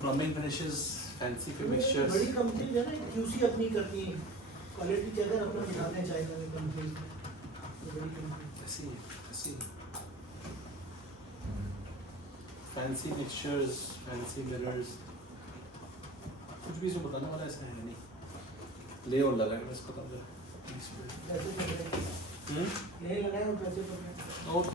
प्लम्बिंग फिनिशेस, फैंसी फिनिशर्स, बड़ी कंपनी जो है ना QC अपनी करती है, क्वालिटी चेकर अपना दिखाते हैं चाइना में कंपनी। बड़ी कंपनी ऐसी फैंसी मिक्सचर्स, फैंसी मिरर्स, कुछ भी इसमें बताने वाला ऐसा है नहीं। ले और लगा के बस खत्म कर। पैसे पड़ रहे हैं, नहीं लगाए और पैसे पड़ रहे हैं।